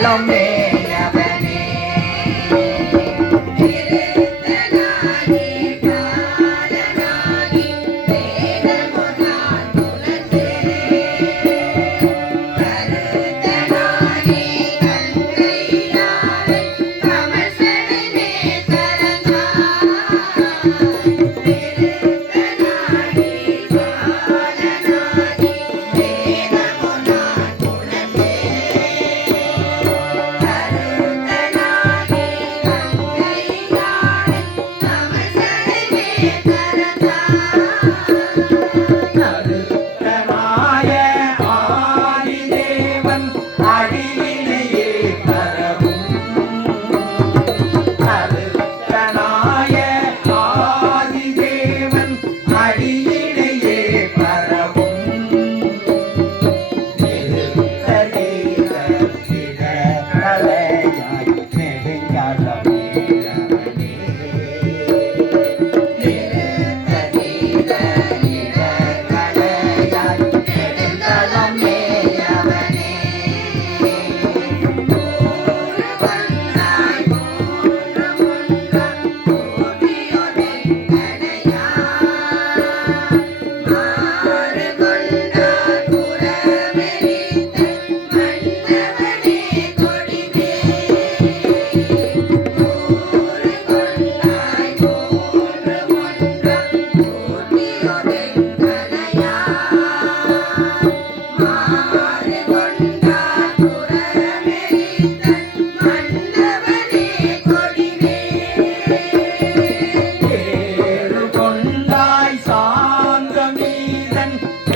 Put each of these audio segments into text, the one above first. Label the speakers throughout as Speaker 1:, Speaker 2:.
Speaker 1: love me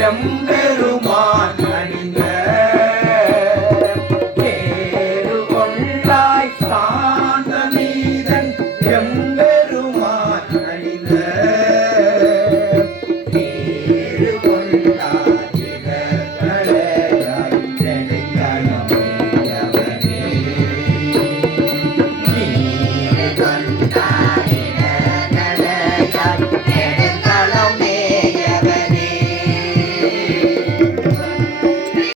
Speaker 1: எம்பெருமான் அணிந்த பேரு கொள்ளாய் சாந்த நீதன் எம்பெருமான் அணிந்த பேரு கொள்ளாய் கண்டா